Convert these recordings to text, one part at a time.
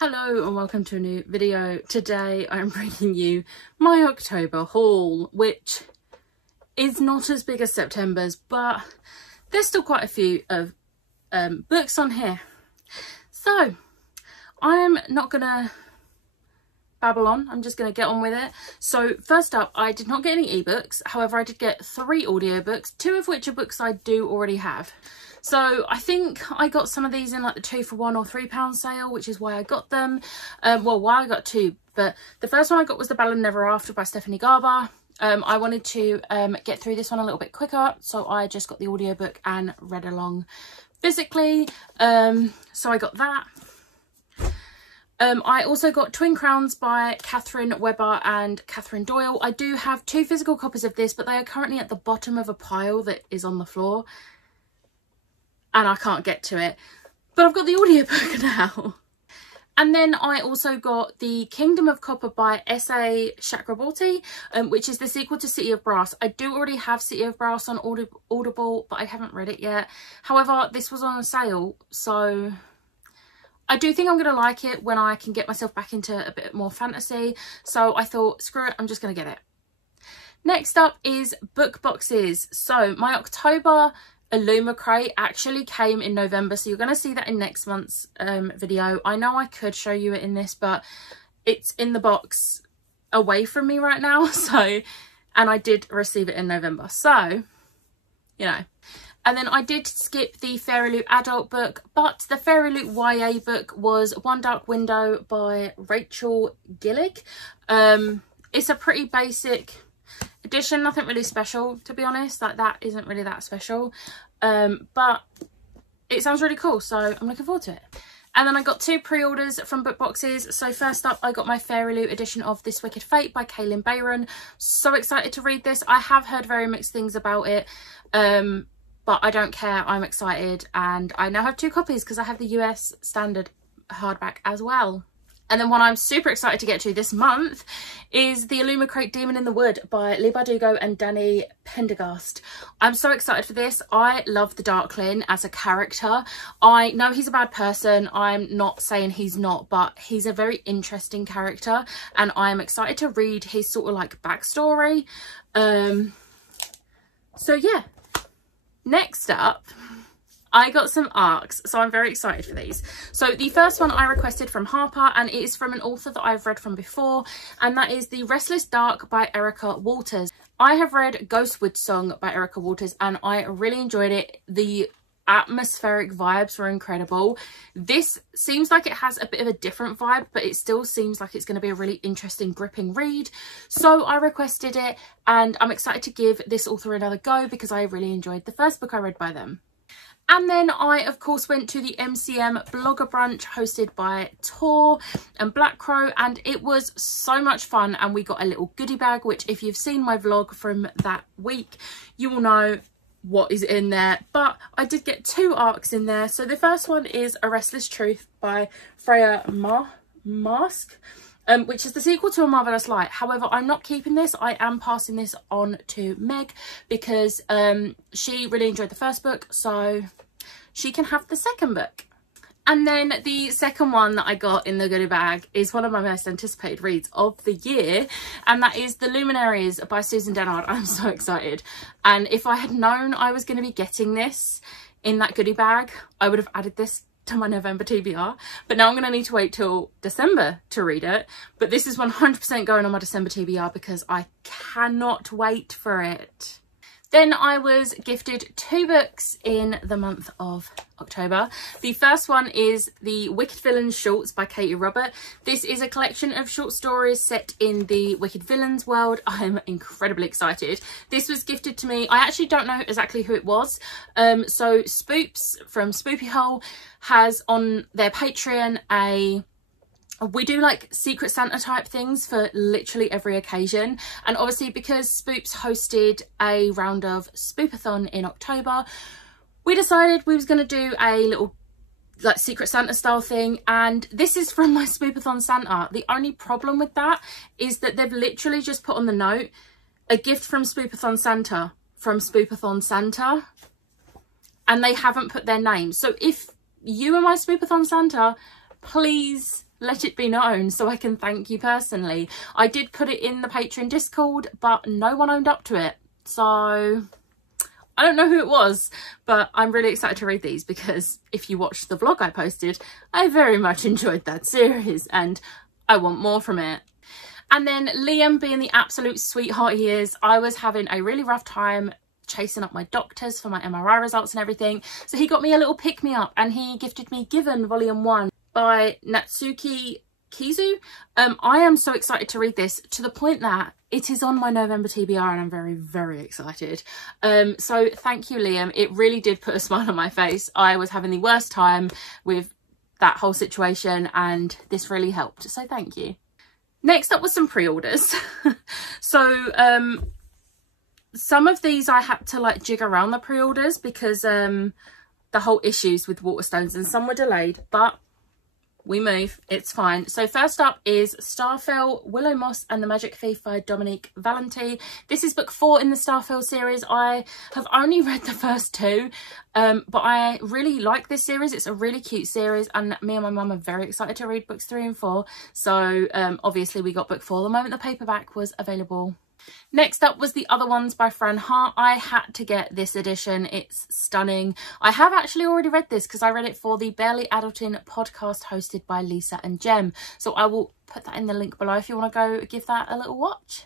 Hello and welcome to a new video. Today I'm bringing you my October haul, which is not as big as September's, but there's still quite a few of books on here. So I'm not gonna babble on, I'm just gonna get on with it. So first up, I did not get any ebooks, however I did get 3 audiobooks, 2 of which are books I do already have. So I think I got some of these in like the 2 for £1 or £3 sale, which is why I got them. Well, why I got 2, but the first one I got was The Ballad of Never After by Stephanie Garber. I wanted to get through this one a little bit quicker, so I just got the audiobook and read along physically. So I got that. I also got Twin Crowns by Catherine Webber and Catherine Doyle. I do have 2 physical copies of this, but they are currently at the bottom of a pile that is on the floor, and I can't get to it, but I've got the audiobook now. And then I also got The Kingdom of Copper by S.A. Chakraborty, which is the sequel to City of Brass. I do already have City of Brass on Audible, but I haven't read it yet. However, this was on a sale, so I do think I'm going to like it when I can get myself back into a bit more fantasy. So I thought, screw it, I'm just going to get it. Next up is book boxes. So my October Illuma crate actually came in November, so you're going to see that in next month's video. I know I could show you it in this, but it's in the box away from me right now, so, and I did receive it in November, so you know. And then I did skip the Fairyloot adult book, but the Fairyloot YA book was One Dark Window by Rachel Gillig. It's a pretty basic edition, nothing really special, to be honest. Like, that isn't really that special, but it sounds really cool, so I'm looking forward to it. And then I got 2 pre-orders from book boxes. So first up, I got my Fairyloot edition of This Wicked Fate by Kaylin Bayron. So excited to read this. I have heard very mixed things about it, but I don't care, I'm excited, and I now have 2 copies because I have the US standard hardback as well. And then one I'm super excited to get to this month is the Illuma crate Demon in the Wood by Lee Bardugo and Danny Pendergast. I'm so excited for this. I love the Darkling as a character. I know he's a bad person. I'm not saying he's not, but he's a very interesting character, and I'm excited to read his sort of like backstory. So yeah. Next up, I got some ARCs, so I'm very excited for these. So the first one I requested from Harper, and it is from an author that I've read from before, and that is The Restless Dark by Erica Walters. I have read Ghostwood Song by Erica Walters, and I really enjoyed it. The atmospheric vibes were incredible. This seems like it has a bit of a different vibe, but it still seems like it's going to be a really interesting, gripping read. So I requested it, and I'm excited to give this author another go because I really enjoyed the first book I read by them. And then I, of course, went to the MCM Blogger Brunch hosted by Tor and Black Crow, and it was so much fun. And we got a little goodie bag, which if you've seen my vlog from that week, you will know what is in there. But I did get 2 ARCs in there. So the first one is A Restless Truth by Freya Marske, which is the sequel to A Marvellous Light. However, I'm not keeping this. I am passing this on to Meg because she really enjoyed the first book, so she can have the second book. And then the second one that I got in the goodie bag is one of my most anticipated reads of the year, and that is The Luminaries by Susan Dennard. I'm so excited, and if I had known I was going to be getting this in that goodie bag, I would have added this to my November TBR, but now I'm going to need to wait till December to read it. But this is 100% going on my December TBR because I cannot wait for it. Then I was gifted 2 books in the month of October. The first one is The Wicked Villains Shorts by Katie Robert. This is a collection of short stories set in the Wicked Villains world. I'm incredibly excited. This was gifted to me. I actually don't know exactly who it was. So Spoops from Spoopy Hole has on their Patreon we do like Secret Santa type things for literally every occasion, and obviously because Spoops hosted a round of Spoopathon in October, we decided we was going to do a little like Secret Santa style thing, and this is from my Spoopathon Santa. The only problem with that is that they've literally just put on the note, a gift from Spoopathon Santa from Spoopathon Santa, and they haven't put their name. So if you are my Spoopathon Santa, please let it be known so I can thank you personally. I did put it in the Patreon Discord, but no one owned up to it. So I don't know who it was, but I'm really excited to read these because if you watched the vlog I posted, I very much enjoyed that series and I want more from it. And then Liam, being the absolute sweetheart he is, I was having a really rough time chasing up my doctors for my MRI results and everything. So he got me a little pick-me-up and he gifted me Given Volume 1 by Natsuki Kizu. I am so excited to read this, to the point that it is on my November TBR and I'm very, very excited. So thank you, Liam. It really did put a smile on my face. I was having the worst time with that whole situation and this really helped. So thank you. Next up was some pre-orders. So some of these I had to like jig around the pre-orders because the whole issues with Waterstones, and some were delayed, but we move, it's fine. So first up is Starfell, Willow Moss and the Magic Thief by Dominique Valenti. This is book 4 in the Starfell series. I have only read the first 2, but I really like this series. It's a really cute series and me and my mum are very excited to read books 3 and 4. So obviously we got book 4 the moment the paperback was available. Next up was The Other Ones by Fran Hart. I had to get this edition. It's stunning. I have actually already read this because I read it for the Barely Adulting podcast hosted by Lisa and Jem. So I will put that in the link below if you want to go give that a little watch.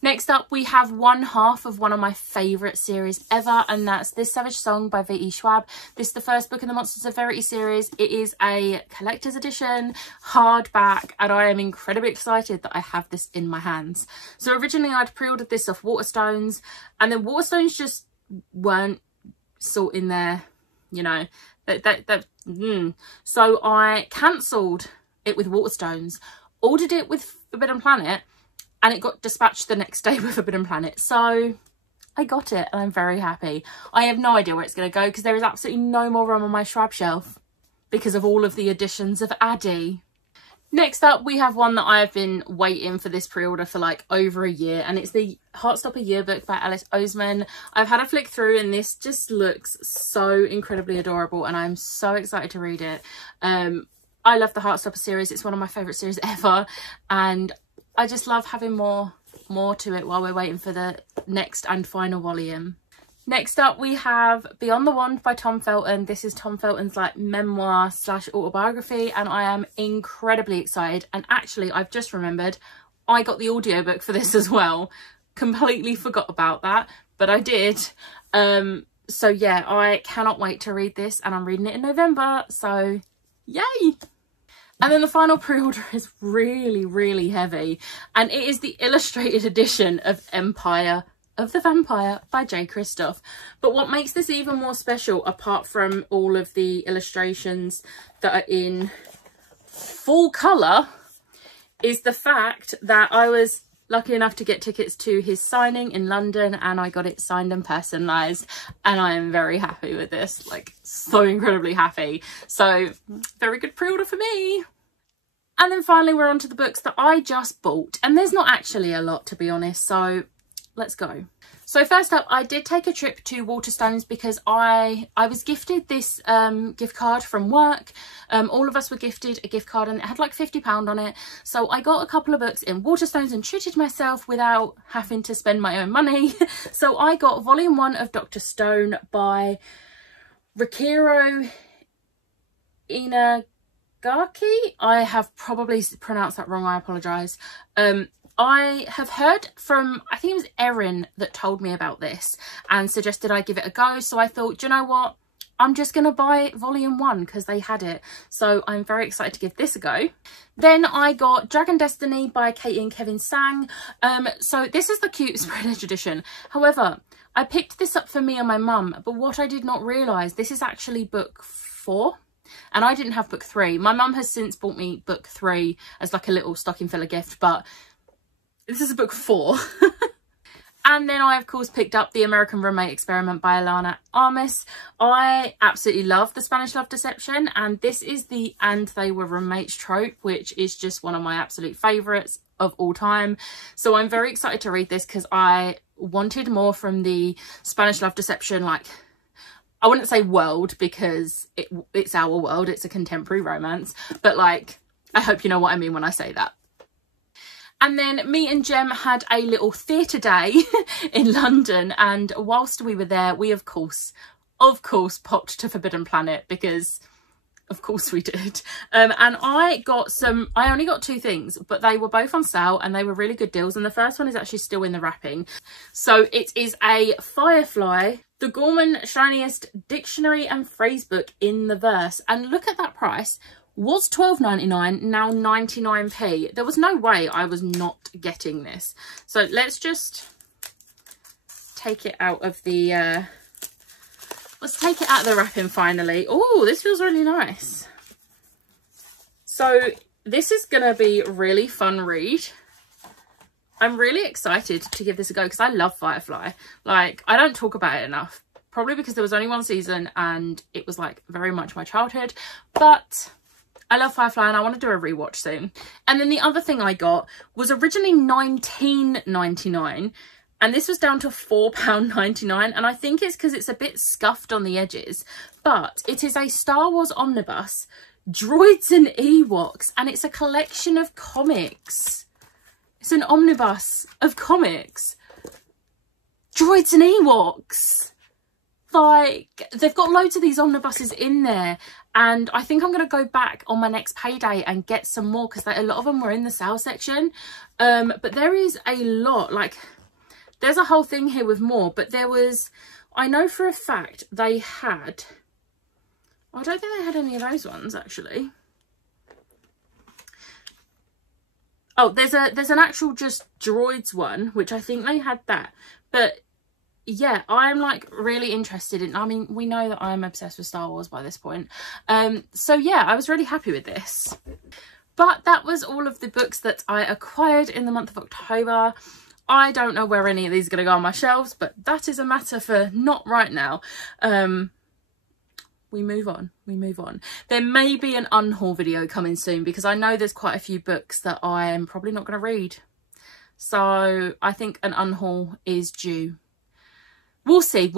Next up, we have one half of one of my favourite series ever, and that's This Savage Song by V.E. Schwab. This is the first book in the Monsters of Verity series. It is a collector's edition, hardback, and I am incredibly excited that I have this in my hands. So originally I'd pre-ordered this off Waterstones, and then Waterstones just weren't sorting their, you know, so I cancelled it with Waterstones, ordered it with Forbidden Planet, and it got dispatched the next day with Forbidden Planet. So I got it and I'm very happy. I have no idea where it's going to go because there is absolutely no more room on my Schwab shelf because of all of the editions of Addie. Next up, we have one that I have been waiting for this pre-order for like over a year, and it's the Heartstopper Yearbook by Alice Oseman. I've had a flick through and this just looks so incredibly adorable and I'm so excited to read it. I love the Heartstopper series. It's one of my favourite series ever, and I just love having more to it while we're waiting for the next and final volume. Next up, we have Beyond the Wand by Tom Felton. This is Tom Felton's like memoir / autobiography, and I am incredibly excited. And actually, I've just remembered I got the audiobook for this as well. Completely forgot about that, but I did. So yeah, I cannot wait to read this, and I'm reading it in November, so yay! And then the final pre-order is really, really heavy, and it is the illustrated edition of Empire of the Vampire by J. Kristoff. But what makes this even more special, apart from all of the illustrations that are in full colour, is the fact that I was lucky enough to get tickets to his signing in London, and I got it signed and personalised, and I am very happy with this, like so incredibly happy. So very good pre-order for me. And then finally we're on to the books that I just bought, and there's not actually a lot, to be honest, so let's go. So first up, I did take a trip to Waterstones because I was gifted this gift card from work. All of us were gifted a gift card and it had like £50 on it. So I got a couple of books in Waterstones and treated myself without having to spend my own money. So I got volume 1 of Dr. Stone by Rikiro Inagaki. I have probably pronounced that wrong, I apologise. I have heard from, I think it was Erin that told me about this and suggested I give it a go. So I thought, do you know what? I'm just going to buy volume 1 because they had it. So I'm very excited to give this a go. Then I got Dragon Destiny by Katie and Kevin Sang. So this is the cute spread edge edition. However, I picked this up for me and my mum, but what I did not realise, this is actually book 4. And I didn't have book 3. My mum has since bought me book 3 as like a little stocking filler gift, but this is a book 4. And then I, of course, picked up The American Roommate Experiment by Alana Armis. I absolutely love the Spanish Love Deception, and this is the And They Were Roommates trope, which is just one of my absolute favourites of all time. So I'm very excited to read this because I wanted more from the Spanish Love Deception, like, I wouldn't say world because it's our world, it's a contemporary romance, but like I hope you know what I mean when I say that. And then me and Jem had a little theatre day in London, and whilst we were there, we of course popped to Forbidden Planet, because of course we did. And I only got 2 things, but they were both on sale and they were really good deals. And the first one is actually still in the wrapping. So it is a Firefly, the Gorman Shiniest Dictionary and Phrase Book in the Verse. And look at that price. Was £12.99, now 99p. There was no way I was not getting this. So let's just take it out of the... let's take it out of the wrapping finally. Oh, this feels really nice. So this is going to be a really fun read. I'm really excited to give this a go because I love Firefly. Like, I don't talk about it enough. Probably because there was only 1 season and it was like very much my childhood. But I love Firefly and I want to do a rewatch soon. And then the other thing I got was originally $19.99. And this was down to £4.99, and I think it's because it's a bit scuffed on the edges. But it is a Star Wars omnibus, Droids and Ewoks, and it's a collection of comics. It's an omnibus of comics. Droids and Ewoks. Like, they've got loads of these omnibuses in there, and I think I'm going to go back on my next payday and get some more, because a lot of them were in the sale section. But there is a lot, like... There's a whole thing here with more, but there was, I know for a fact they had, I don't think they had any of those ones actually. Oh, there's an actual just Droids one, which I think they had that. But yeah, I'm like really interested in, I mean, we know that I'm obsessed with Star Wars by this point. So yeah, I was really happy with this. But that was all of the books that I acquired in the month of October. I don't know where any of these are going to go on my shelves, but that is a matter for not right now. We move on. There may be an unhaul video coming soon, because I know there's quite a few books that I am probably not going to read. So I think an unhaul is due. We'll see.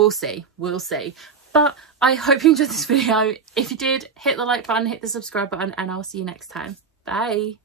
But I hope you enjoyed this video. If you did, hit the like button, hit the subscribe button, and I'll see you next time. Bye.